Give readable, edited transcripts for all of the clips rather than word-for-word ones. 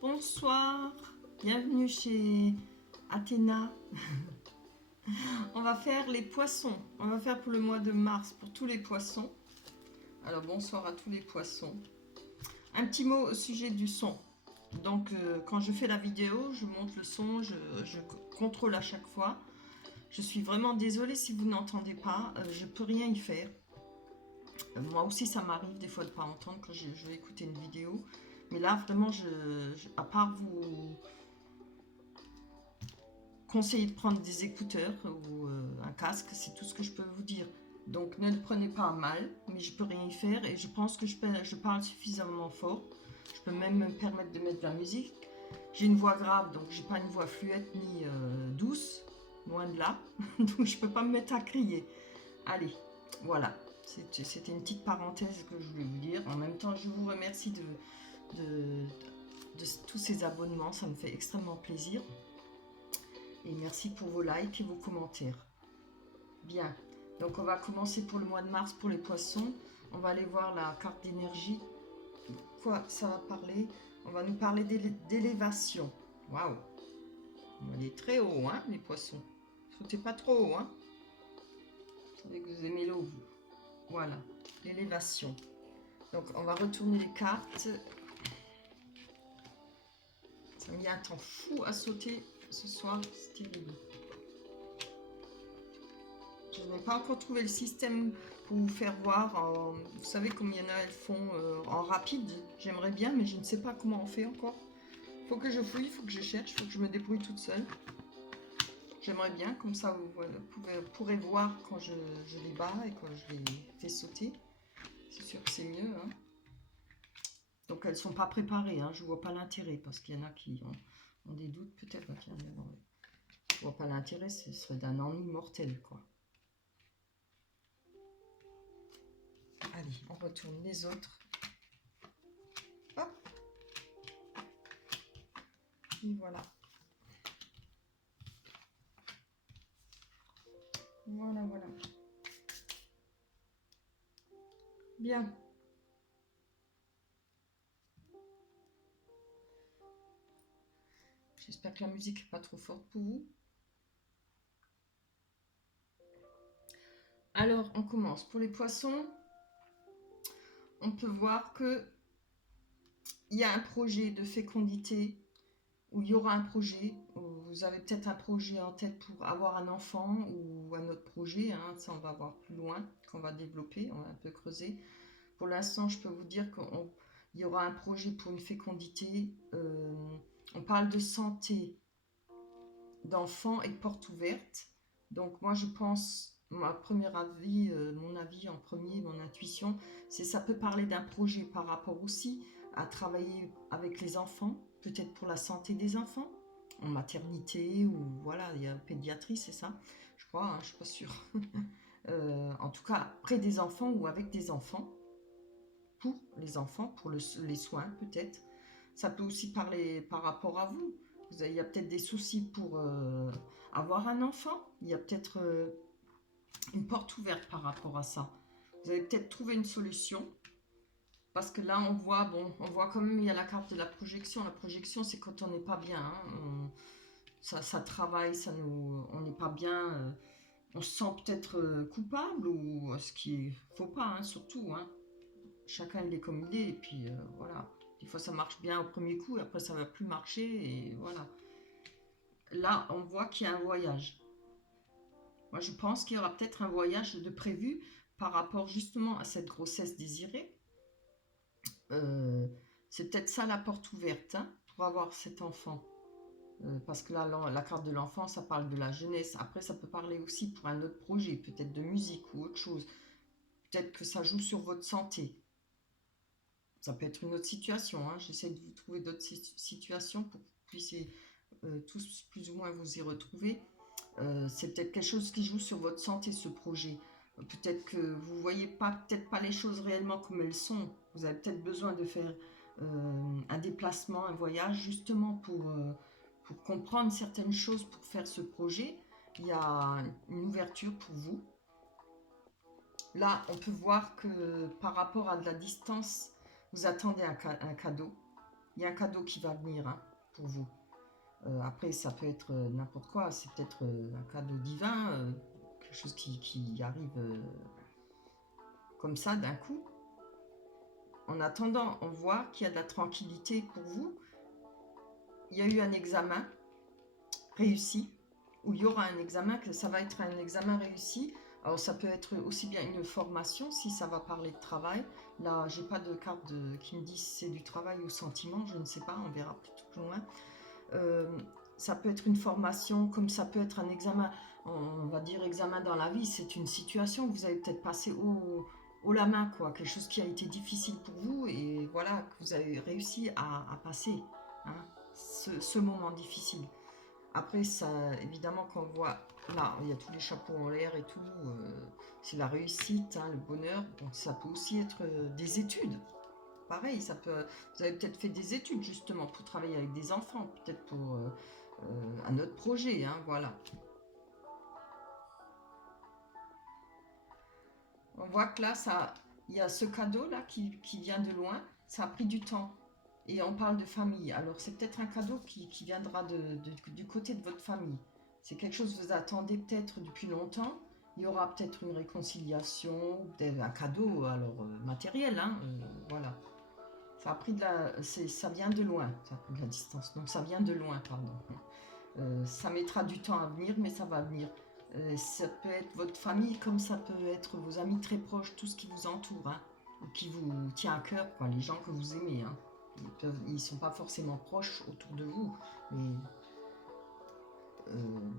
Bonsoir, bienvenue chez Athéna. On va faire les poissons. On va faire pour le mois de mars pour tous les poissons. Alors bonsoir à tous les poissons. Un petit mot au sujet du son. Donc quand je fais la vidéo, je monte le son, je contrôle à chaque fois. Je suis vraiment désolée si vous n'entendez pas, je peux rien y faire. Moi aussi ça m'arrive des fois de ne pas entendre quand je vais écouter une vidéo. Mais là vraiment, à part vous conseiller de prendre des écouteurs ou un casque, c'est tout ce que je peux vous dire. Donc ne le prenez pas à mal, mais je peux rien y faire et je pense que je parle suffisamment fort. Je peux même me permettre de mettre de la musique. J'ai une voix grave, donc j'ai pas une voix fluette ni douce, loin de là. Donc je peux pas me mettre à crier. Allez, voilà. C'était une petite parenthèse que je voulais vous dire. En même temps, je vous remercie de tous ces abonnements, ça me fait extrêmement plaisir. Et merci pour vos likes et vos commentaires. Bien, donc on va commencer pour le mois de mars pour les poissons. On va aller voir la carte d'énergie. Quoi ça va parler? On va nous parler d'élévation. Waouh! On va aller très haut, hein, les poissons. Sautez pas trop haut, hein. Vous savez que vous aimez l'eau, vous. Voilà, l'élévation. Donc on va retourner les cartes. Ça me met un temps fou à sauter ce soir, c'est terrible. Je n'ai pas encore trouvé le système pour vous faire voir. Vous savez comme il y en a, elles font en rapide. J'aimerais bien, mais je ne sais pas comment on fait encore. Il faut que je fouille, il faut que je cherche, il faut que je me débrouille toute seule. J'aimerais bien, comme ça vous pourrez voir quand je les bats et quand je les fais sauter. C'est sûr que c'est mieux. Hein. Donc elles ne sont pas préparées, hein. Je ne vois pas l'intérêt, parce qu'il y en a qui ont des doutes peut-être. Je ne vois pas l'intérêt, ce serait d'un ennui mortel, quoi. Allez, on retourne les autres. Hop. Et voilà. Voilà, voilà. Bien. J'espère que la musique n'est pas trop forte pour vous. Alors, on commence. Pour les poissons, on peut voir que il y a un projet de fécondité, où il y aura un projet, vous avez peut-être un projet en tête pour avoir un enfant, ou un autre projet, hein, ça on va voir plus loin, qu'on va développer, on va un peu creuser. Pour l'instant, je peux vous dire qu'il y aura un projet pour une fécondité. On parle de santé, d'enfants et de portes ouvertes. Donc moi je pense, mon avis en premier, mon intuition, c'est ça peut parler d'un projet par rapport aussi à travailler avec les enfants, peut-être pour la santé des enfants, en maternité ou voilà, il y a pédiatrie, c'est ça, je crois, hein, je suis pas sûre. En tout cas, près des enfants ou avec des enfants, pour les enfants, pour les soins peut-être. Ça peut aussi parler par rapport à vous. Il y a peut-être des soucis pour avoir un enfant. Il y a peut-être une porte ouverte par rapport à ça. Vous allez peut-être trouver une solution. Parce que là, on voit quand même, il y a la carte de la projection. La projection, c'est quand on n'est pas bien. Hein. Ça travaille, on n'est pas bien. On se sent peut-être coupable ou ce qui ne faut pas, hein, surtout. Hein. Chacun il est comme il est. Et puis voilà. Des fois, ça marche bien au premier coup, et après, ça ne va plus marcher. Et voilà. Là, on voit qu'il y a un voyage. Moi, je pense qu'il y aura peut-être un voyage de prévu par rapport justement à cette grossesse désirée. C'est peut-être ça la porte ouverte, hein, pour avoir cet enfant. Parce que là, la carte de l'enfant, ça parle de la jeunesse. Après, ça peut parler aussi pour un autre projet, peut-être de musique ou autre chose. Peut-être que ça joue sur votre santé. Ça peut être une autre situation. Hein. J'essaie de vous trouver d'autres situations pour que vous puissiez tous plus ou moins vous y retrouver. C'est peut-être quelque chose qui joue sur votre santé, ce projet. Peut-être que vous ne voyez peut-être pas les choses réellement comme elles sont. Vous avez peut-être besoin de faire un déplacement, un voyage, justement pour comprendre certaines choses, pour faire ce projet. Il y a une ouverture pour vous. Là, on peut voir que par rapport à de la distance, vous attendez un cadeau. il y a un cadeau qui va venir hein, pour vous. Après, ça peut être n'importe quoi. C'est peut-être un cadeau divin, quelque chose qui arrive comme ça d'un coup. En attendant, on voit qu'il y a de la tranquillité pour vous. Il y a eu un examen réussi, ou il y aura un examen, que ça va être un examen réussi. Alors ça peut être aussi bien une formation, si ça va parler de travail. Là, j'ai pas de carte qui me dit si c'est du travail ou sentiment, je ne sais pas, on verra plus loin. Ça peut être une formation, comme ça peut être un examen, on va dire examen dans la vie, c'est une situation que vous avez peut-être passé haut la main, quoi, quelque chose qui a été difficile pour vous, et voilà, que vous avez réussi à passer hein, ce moment difficile. Après, ça, évidemment, quand on voit, là, il y a tous les chapeaux en l'air et tout, c'est la réussite, hein, le bonheur, donc ça peut aussi être des études. Pareil, ça peut, vous avez peut-être fait des études justement pour travailler avec des enfants, peut-être pour un autre projet, hein, voilà. On voit que là, il y a ce cadeau-là qui vient de loin, ça a pris du temps. Et on parle de famille, alors c'est peut-être un cadeau qui viendra du côté de votre famille. C'est quelque chose que vous attendez peut-être depuis longtemps. Il y aura peut-être une réconciliation, peut-être un cadeau, alors matériel, hein, voilà. Ça a pris ça vient de loin, ça a pris de la distance, donc ça vient de loin, pardon. Ça mettra du temps à venir, mais ça va venir. Ça peut être votre famille, comme ça peut être vos amis très proches, tout ce qui vous entoure, hein, ou qui vous tient à cœur, quoi, les gens que vous aimez. Hein. Ils ne sont pas forcément proches autour de vous, mais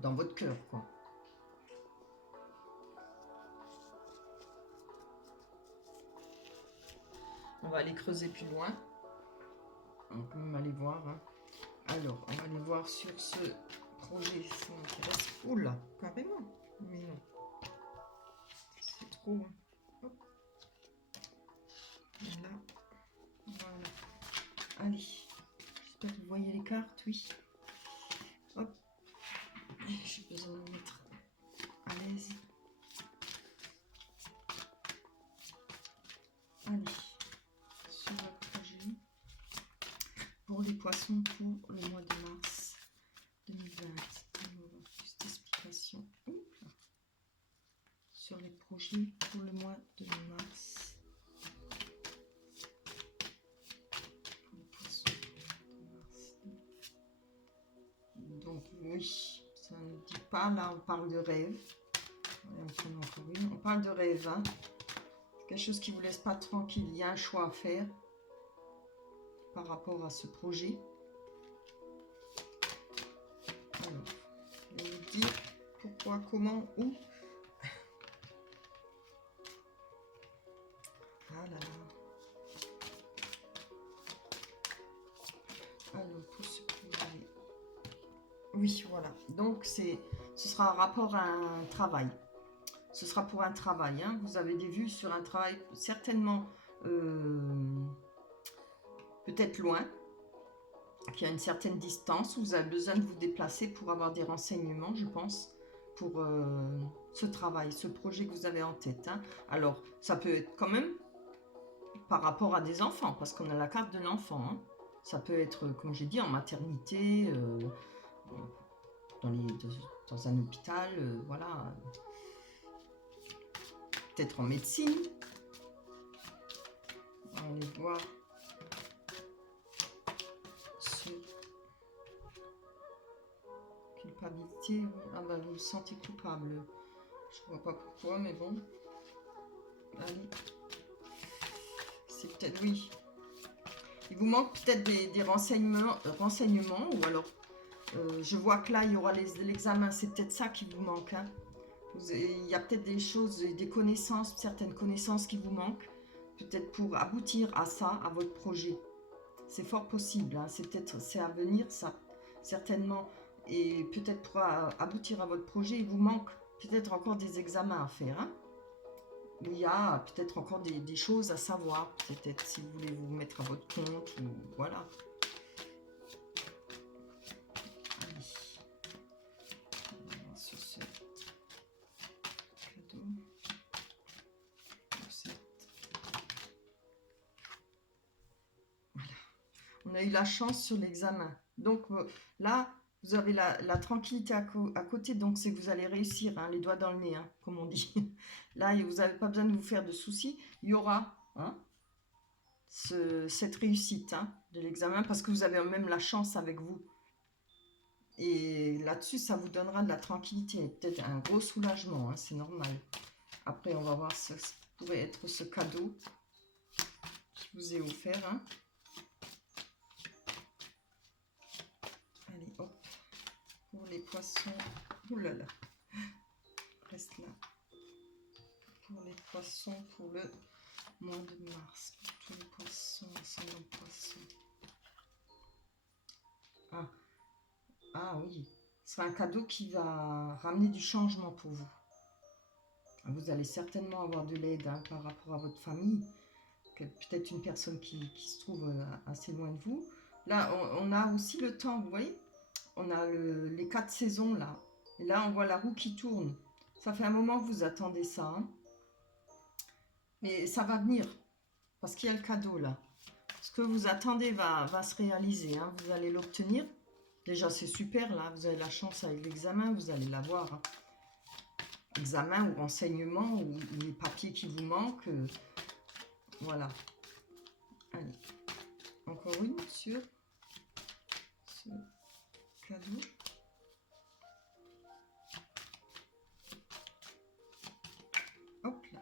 dans votre cœur, quoi. On va aller creuser plus loin. On peut même aller voir. Hein. Alors, on va aller voir sur ce projet, ça m'intéresse. Oula, carrément. Mais non. C'est trop. Hein. Hop. Là. Voilà. Allez. J'espère que vous voyez les cartes, oui. Hop. J'ai besoin de me mettre à l'aise. Allez. Sur votre projet. Pour les poissons pour le mois de mars 2020. On va avoir plus d'explications sur les projets pour le mois de mars. Pour les poissons de mars. Donc oui, ça ne dit pas, là on parle de rêve. On parle de rêve, hein. Quelque chose qui ne vous laisse pas tranquille, il y a un choix à faire par rapport à ce projet. Alors, je vais vous dire pourquoi, comment, où. Ah là là. Alors, pour ce projet. Oui, voilà. Donc, ce sera un rapport à un travail. Ce sera pour un travail. Hein. Vous avez des vues sur un travail certainement peut-être loin, qui a une certaine distance. Vous avez besoin de vous déplacer pour avoir des renseignements, je pense, pour ce travail, ce projet que vous avez en tête. Hein. Alors, ça peut être quand même par rapport à des enfants, parce qu'on a la carte de l'enfant. Hein. Ça peut être, comme j'ai dit, en maternité, dans un hôpital, voilà. Peut-être en médecine. On va aller voir sur culpabilité. Ah bah vous vous sentez coupable. Je vois pas pourquoi, mais bon. Allez. C'est peut-être, oui. Il vous manque peut-être des renseignements, ou alors je vois que là il y aura l'examen, c'est peut-être ça qui vous manque. Hein. Il y a peut-être des choses, des connaissances, certaines connaissances qui vous manquent, peut-être pour aboutir à ça, à votre projet. C'est fort possible, hein. C'est à venir, ça, certainement. Et peut-être pour aboutir à votre projet, il vous manque peut-être encore des examens à faire. Hein. Il y a peut-être encore des choses à savoir, peut-être si vous voulez vous mettre à votre compte, ou voilà. On a eu la chance sur l'examen. Donc là, vous avez la tranquillité à côté, donc c'est que vous allez réussir, hein, les doigts dans le nez, hein, comme on dit. Là, vous n'avez pas besoin de vous faire de soucis. Il y aura cette réussite, hein, de l'examen, parce que vous avez même la chance avec vous. Et là-dessus, ça vous donnera de la tranquillité, peut-être un gros soulagement, hein, c'est normal. Après, on va voir ce que pourrait être ce cadeau qui vous est offert. Hein. Allez, hop, pour les poissons. Ouh là là, reste là. Pour les poissons, pour le mois de mars, pour tous les poissons, ascendant poissons. Ah oui, ce sera un cadeau qui va ramener du changement pour vous. Vous allez certainement avoir de l'aide, hein, par rapport à votre famille, peut-être une personne qui se trouve assez loin de vous. Là, on a aussi le temps, vous voyez, on a les 4 saisons là. Et là, on voit la roue qui tourne. Ça fait un moment que vous attendez ça. Hein. Mais ça va venir, parce qu'il y a le cadeau là. Ce que vous attendez va se réaliser, hein. Vous allez l'obtenir. Déjà, c'est super, là, vous avez la chance avec l'examen, vous allez l'avoir. Hein. Examen ou renseignement, ou les papiers qui vous manquent. Voilà. Allez. Encore une sur ce cadeau. Hop là.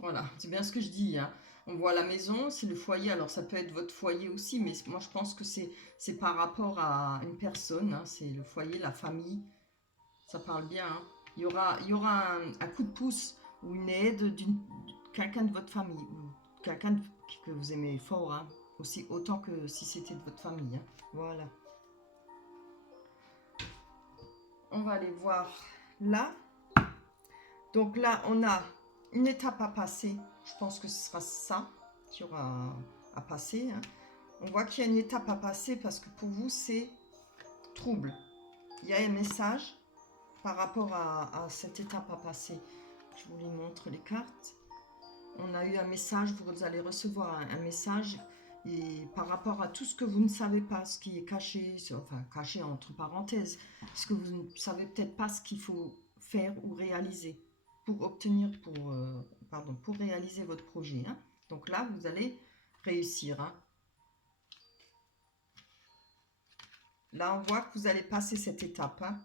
Voilà, c'est bien ce que je dis, hein. On voit la maison, c'est le foyer. Alors, ça peut être votre foyer aussi, mais moi, je pense que c'est par rapport à une personne. Hein. C'est le foyer, la famille. Ça parle bien. Hein. Il y aura un coup de pouce ou une aide de quelqu'un de votre famille. Ou quelqu'un que vous aimez fort. Hein. Aussi, autant que si c'était de votre famille. Hein. Voilà. On va aller voir là. Donc là, on a une étape à passer. Je pense que ce sera ça qu'il y aura à passer. Hein. On voit qu'il y a une étape à passer parce que pour vous, c'est trouble. Il y a un message par rapport à cette étape à passer. Je vous les montre les cartes. On a eu un message, vous allez recevoir un message et par rapport à tout ce que vous ne savez pas, ce qui est caché, enfin caché entre parenthèses, ce que vous ne savez peut-être pas ce qu'il faut faire ou réaliser pour obtenir, pour réaliser votre projet. Hein. Donc là, vous allez réussir. Hein. Là, on voit que vous allez passer cette étape. Hein.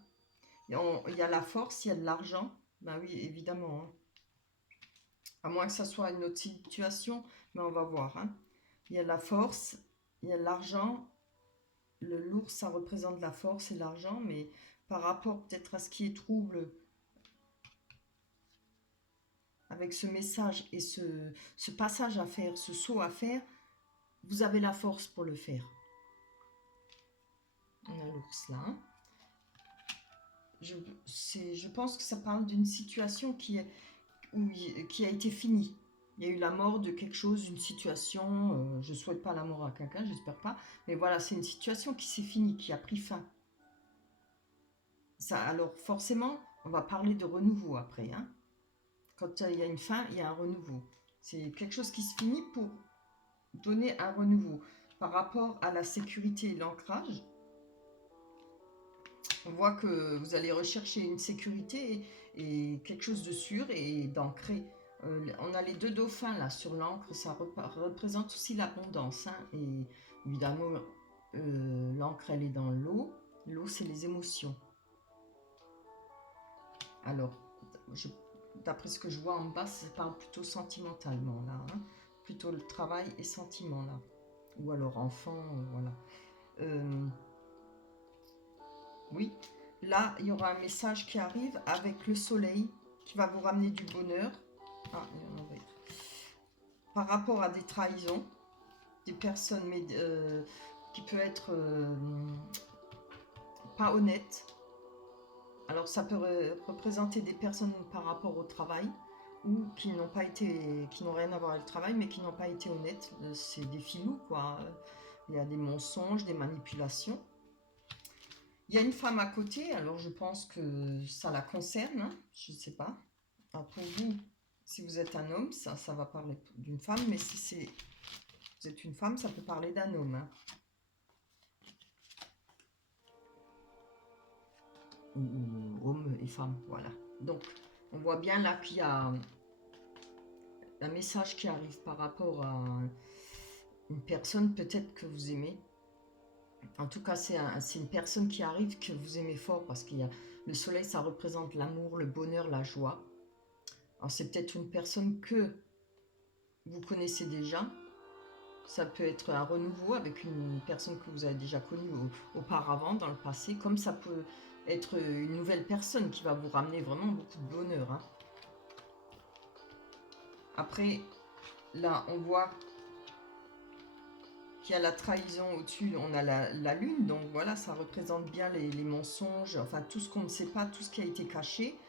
Il y a la force, il y a de l'argent. Ben oui, évidemment. Hein. À moins que ça soit une autre situation, mais on va voir. Hein. Il y a la force, il y a l'argent. Le l'ours, ça représente la force et l'argent, mais par rapport peut-être à ce qui est trouble avec ce message et ce passage à faire, ce saut à faire, vous avez la force pour le faire. On a l'ours là. Je pense que ça parle d'une situation qui a été finie. Il y a eu la mort de quelque chose, une situation, je ne souhaite pas la mort à quelqu'un, j'espère pas, mais voilà, c'est une situation qui s'est finie, qui a pris fin. Ça, alors forcément, on va parler de renouveau après. Hein. Quand il y a une fin, il y a un renouveau. C'est quelque chose qui se finit pour donner un renouveau. Par rapport à la sécurité et l'ancrage, on voit que vous allez rechercher une sécurité et quelque chose de sûr et d'ancré. On a les 2 dauphins là sur l'encre, ça représente aussi l'abondance. Hein, et évidemment, l'encre elle est dans l'eau. L'eau c'est les émotions. Alors, d'après ce que je vois en bas, ça parle plutôt sentimentalement là. Hein, plutôt le travail et sentiment là. Ou alors enfant, voilà. Oui, là, il y aura un message qui arrive avec le soleil qui va vous ramener du bonheur. Ah, il y en avait. Par rapport à des trahisons, des personnes qui peuvent être pas honnêtes. Alors, ça peut représenter des personnes par rapport au travail ou qui n'ont rien à voir avec le travail, mais qui n'ont pas été honnêtes. C'est des filous, quoi. Il y a des mensonges, des manipulations. Il y a une femme à côté, alors je pense que ça la concerne, hein, je ne sais pas. Alors pour vous, si vous êtes un homme, ça va parler d'une femme, mais si vous vous êtes une femme, ça peut parler d'un homme. Hein. Ou homme et femme, voilà. Donc, on voit bien là qu'il y a un message qui arrive par rapport à une personne peut-être que vous aimez. En tout cas, c'est une personne qui arrive que vous aimez fort parce qu'il y a le soleil, ça représente l'amour, le bonheur, la joie. Alors, c'est peut-être une personne que vous connaissez déjà. Ça peut être un renouveau avec une personne que vous avez déjà connue auparavant, dans le passé. Comme ça peut être une nouvelle personne qui va vous ramener vraiment beaucoup de bonheur. Hein. Après, là, on voit qu'il y a la trahison au-dessus, on a la lune, donc voilà, ça représente bien les mensonges, enfin tout ce qu'on ne sait pas, tout ce qui a été caché.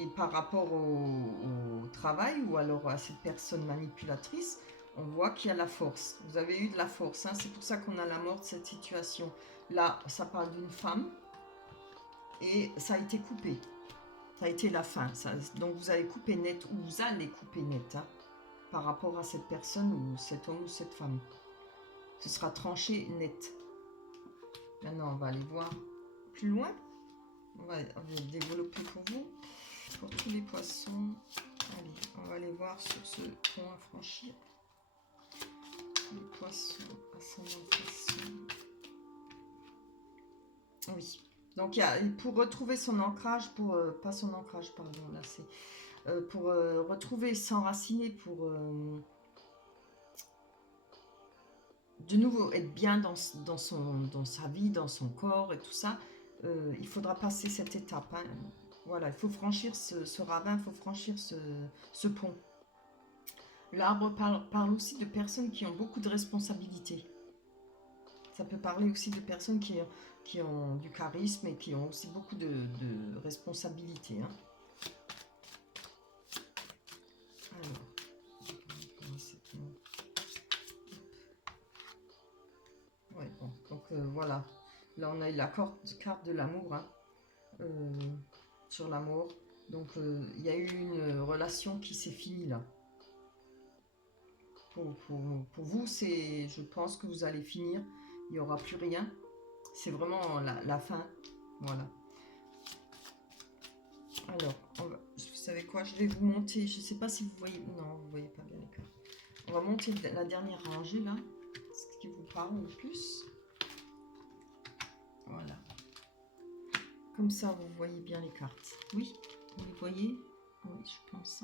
Et par rapport au travail ou alors à cette personne manipulatrice, on voit qu'il y a la force. Vous avez eu de la force, hein, c'est pour ça qu'on a la mort de cette situation. Là, ça parle d'une femme et ça a été coupé. Ça a été la fin. Donc vous avez coupé net ou vous allez couper net. Hein, par rapport à cette personne ou cet homme ou cette femme. Ce sera tranché net. Maintenant, on va aller voir plus loin. On va développer pour vous. Pour tous les poissons. Allez, on va aller voir sur ce pont à franchir. Les poissons, ascendant poisson. Oui. Donc, pour retrouver son ancrage, pas son ancrage, pardon, là c'est... pour retrouver, s'enraciner, pour... de nouveau être bien dans sa vie, dans son corps et tout ça, il faudra passer cette étape. Hein. Voilà, il faut franchir ce ravin, il faut franchir ce pont. L'arbre parle aussi de personnes qui ont beaucoup de responsabilités. Ça peut parler aussi de personnes qui ont du charisme et qui ont aussi beaucoup de responsabilités. Hein. Alors, ouais, bon, donc voilà. Là, on a eu la carte de l'amour hein, sur l'amour. Donc, il y a eu une relation qui s'est finie là. Pour vous, je pense que vous allez finir. Il n'y aura plus rien. C'est vraiment la fin. Voilà. Alors, vous savez quoi? Je vais vous monter. Je ne sais pas si vous voyez. Non, vous ne voyez pas bien les cartes. On va monter la dernière rangée là. Ce qui vous parle le plus. Voilà. Comme ça, vous voyez bien les cartes. Oui, vous les voyez? Oui, je pense.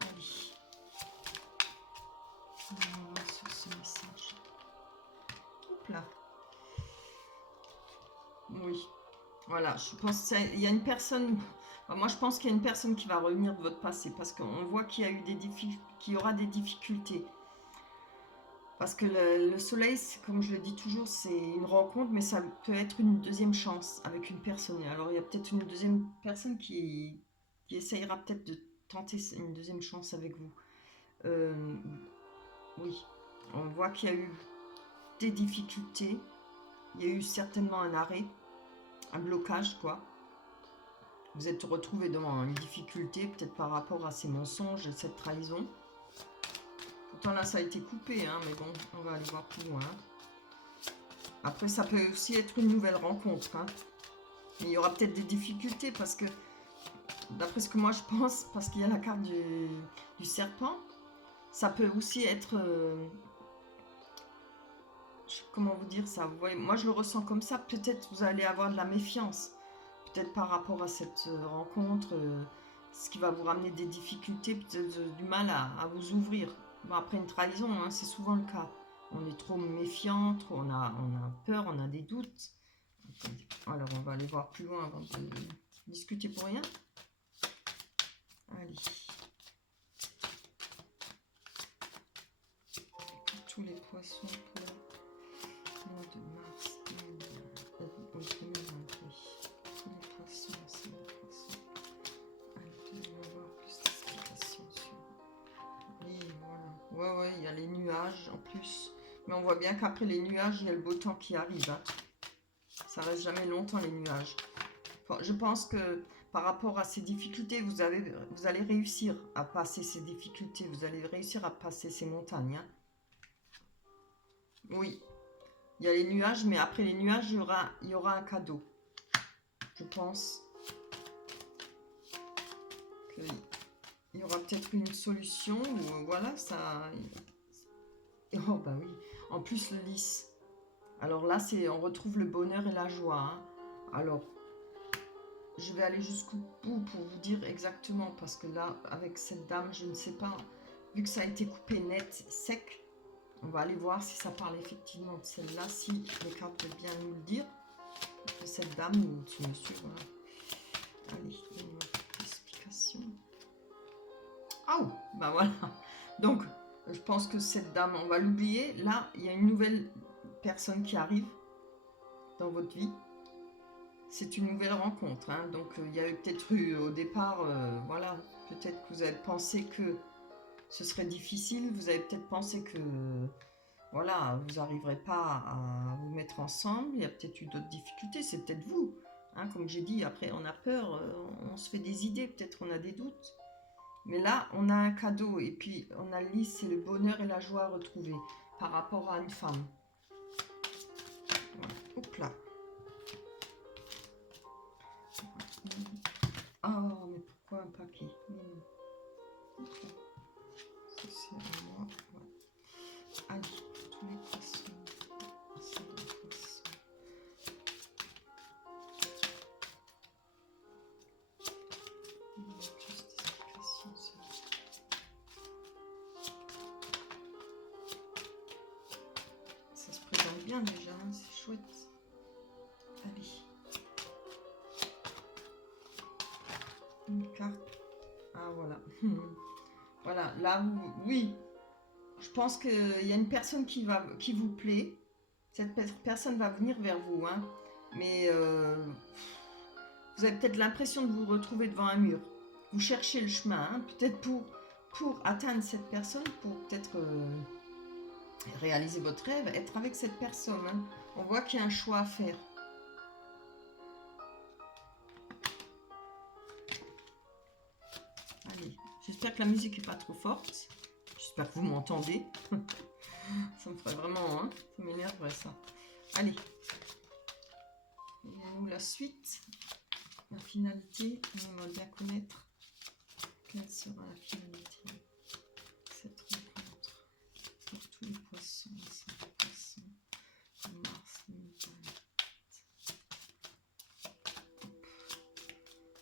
Allez. On va voir sur ce message. Hop là. Oui. Voilà, je pense qu'il y a une personne... Moi, je pense qu'il y a une personne qui va revenir de votre passé parce qu'on voit qu'il y a eu qu'il y aura des difficultés. Parce que le soleil, comme je le dis toujours, c'est une rencontre, mais ça peut être une deuxième chance avec une personne. Alors, il y a peut-être une deuxième personne qui essayera peut-être de tenter une deuxième chance avec vous. Oui, on voit qu'il y a eu des difficultés. Il y a eu certainement un arrêt, un blocage, quoi. Vous êtes retrouvé devant une difficulté, peut-être par rapport à ces mensonges et cette trahison. Pourtant là ça a été coupé, hein, mais bon, on va aller voir plus loin. Après ça peut aussi être une nouvelle rencontre. Hein. Mais il y aura peut-être des difficultés parce que, d'après ce que moi je pense, parce qu'il y a la carte du serpent, ça peut aussi être... comment vous dire ça? Vous voyez, moi je le ressens comme ça, peut-être vous allez avoir de la méfiance. Peut-être par rapport à cette rencontre, ce qui va vous ramener des difficultés, peut-être du mal à vous ouvrir. Bon, après une trahison, hein, c'est souvent le cas. On est trop méfiant, on a peur, on a des doutes. Alors on va aller voir plus loin avant de discuter pour rien. Allez. Tous les poissons pour le mois de mars 2023. Tous les poissons, c'est les poissons. Allez, on va voir plus d'explications sur... Oui, voilà. Ouais, il y a les nuages en plus. Mais on voit bien qu'après les nuages, il y a le beau temps qui arrive. Hein. Ça reste jamais longtemps les nuages. Je pense que par rapport à ces difficultés, vous allez réussir à passer ces difficultés, vous allez réussir à passer ces montagnes. Hein. Oui, il y a les nuages, mais après les nuages, il y aura un cadeau. Je pense qu'il y aura peut-être une solution, ou voilà, ça... Oh bah oui, en plus le lys. Alors là, on retrouve le bonheur et la joie. Hein. Alors, je vais aller jusqu'au bout pour vous dire exactement, parce que là, avec cette dame, je ne sais pas, vu que ça a été coupé net, sec, on va aller voir si ça parle effectivement de celle-là, si les cartes veulent bien nous le dire, de cette dame ou de ce monsieur, voilà. Allez, une explication. Ah, bah voilà. Donc, je pense que cette dame, on va l'oublier. Là, il y a une nouvelle personne qui arrive dans votre vie. C'est une nouvelle rencontre. Hein. Donc, il y a peut-être eu au départ, voilà, peut-être que vous avez pensé que ce serait difficile. Vous avez peut-être pensé que, voilà, vous n'arriverez pas à vous mettre ensemble. Il y a peut-être eu d'autres difficultés. C'est peut-être vous. Hein, comme j'ai dit, après, on a peur, on se fait des idées, peut-être on a des doutes. Mais là, on a un cadeau. Et puis, on a le lys, c'est le bonheur et la joie à retrouver par rapport à une femme. Voilà. Hop là. Oh, mais pourquoi un papier? Ça, c'est à moi. Ouais. Allez, tous les poissons. C'est les poissons. Juste explication, ça se présente bien déjà, hein, c'est chouette. Allez. Une carte. Ah, voilà. Voilà, là, oui. Je pense qu'il y a une personne qui vous plaît. Cette personne va venir vers vous, hein. Mais vous avez peut-être l'impression de vous retrouver devant un mur. Vous cherchez le chemin, hein, peut-être pour atteindre cette personne, pour peut-être réaliser votre rêve, être avec cette personne. Hein. On voit qu'il y a un choix à faire. Allez, j'espère que la musique n'est pas trop forte. J'espère que vous m'entendez. Ça me ferait vraiment, hein, ça m'énerverait ça. Allez. Et nous, la suite, la finalité, on va bien connaître. Quelle sera la finalité de cette rencontre pour tous les poissons, les poissons de mars 2020.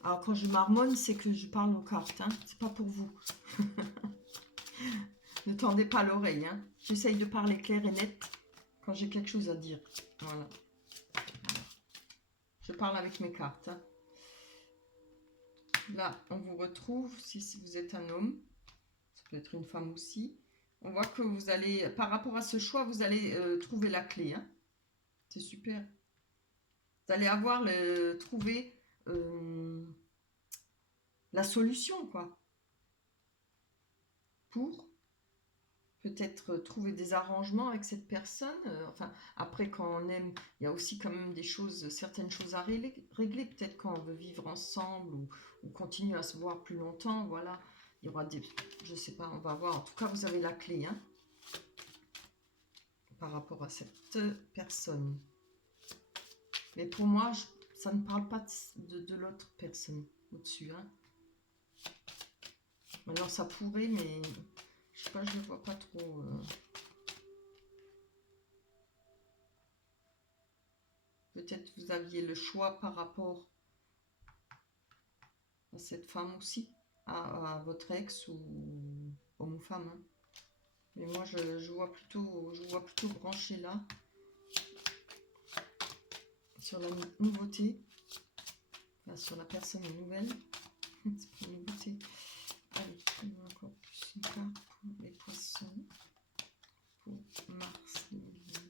Alors quand je marmonne, c'est que je parle aux cartes, hein. C'est pas pour vous. Ne tendez pas l'oreille, hein. J'essaye de parler clair et net quand j'ai quelque chose à dire. Voilà. Je parle avec mes cartes. Hein. Là, on vous retrouve si vous êtes un homme. Ça peut être une femme aussi. On voit que vous allez, par rapport à ce choix, vous allez trouver la clé. Hein. C'est super. Vous allez trouver la solution, quoi. Pour peut-être trouver des arrangements avec cette personne. Enfin, après, quand on aime, il y a aussi quand même certaines choses à régler. Peut-être quand on veut vivre ensemble ou continuer à se voir plus longtemps, voilà. Il y aura je sais pas, on va voir. En tout cas, vous avez la clé, hein, par rapport à cette personne. Mais pour moi, ça ne parle pas de l'autre personne au-dessus, hein. Maintenant, ça pourrait, mais je sais pas, je ne vois pas trop. Peut-être vous aviez le choix par rapport à cette femme aussi, à votre ex ou homme ou femme. Hein. Mais moi, je vois plutôt branché là sur la nouveauté, enfin, sur la personne nouvelle. C'est pas une nouveauté. Allez, encore plus une carte pour les poissons pour mars 2020.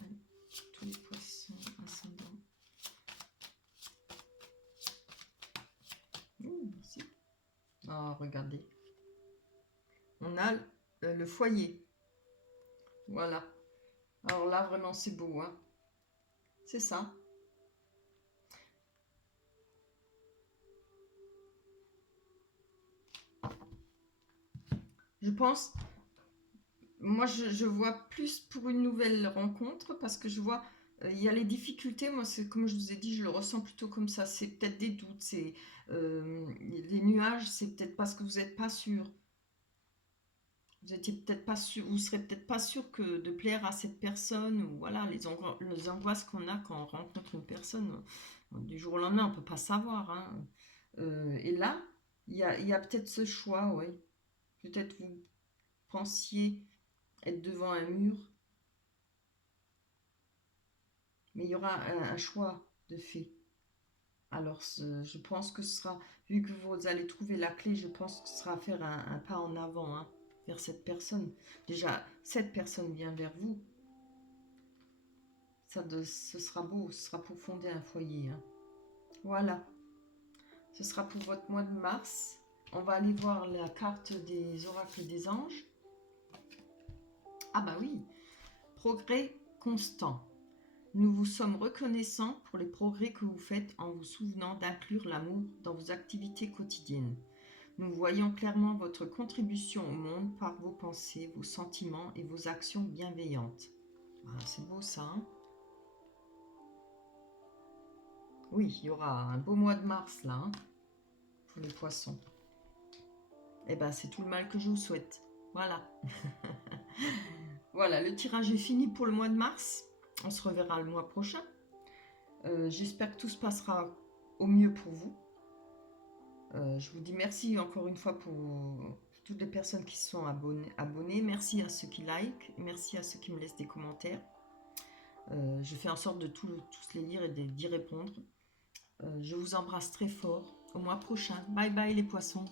Allez, tous les poissons ascendants. Merci. Ah, regardez. On a le foyer. Voilà. Alors là, vraiment, c'est beau. Hein. C'est ça. Je pense, moi je vois plus pour une nouvelle rencontre parce que je vois, il y a les difficultés, moi c'est comme je vous ai dit, je le ressens plutôt comme ça, c'est peut-être des doutes, c'est les nuages, c'est peut-être parce que vous n'êtes pas sûr. Vous étiez peut-être pas sûr, vous serez peut-être pas sûr que de plaire à cette personne, ou voilà, les angoisses qu'on a quand on rencontre une personne, du jour au lendemain, on peut pas savoir, hein. Et là, il y a peut-être ce choix, oui. Peut-être vous pensiez être devant un mur, mais il y aura un choix de fait. Alors, je pense que ce sera, vu que vous allez trouver la clé, je pense que ce sera faire un pas en avant, hein, vers cette personne. Déjà, cette personne vient vers vous. Ce sera beau, ce sera pour fonder un foyer, hein. Voilà, ce sera pour votre mois de mars. On va aller voir la carte des oracles des anges. Ah bah oui, progrès constant. Nous vous sommes reconnaissants pour les progrès que vous faites en vous souvenant d'inclure l'amour dans vos activités quotidiennes. Nous voyons clairement votre contribution au monde par vos pensées, vos sentiments et vos actions bienveillantes. Ah, c'est beau ça, hein? Oui, il y aura un beau mois de mars là, hein, pour les poissons. Eh ben, c'est tout le mal que je vous souhaite. Voilà. Voilà, le tirage est fini pour le mois de mars. On se reverra le mois prochain. J'espère que tout se passera au mieux pour vous. Je vous dis merci encore une fois pour toutes les personnes qui se sont abonnées. Merci à ceux qui like. Merci à ceux qui me laissent des commentaires. Je fais en sorte de tous les lire et d'y répondre. Je vous embrasse très fort. Au mois prochain. Bye bye les poissons.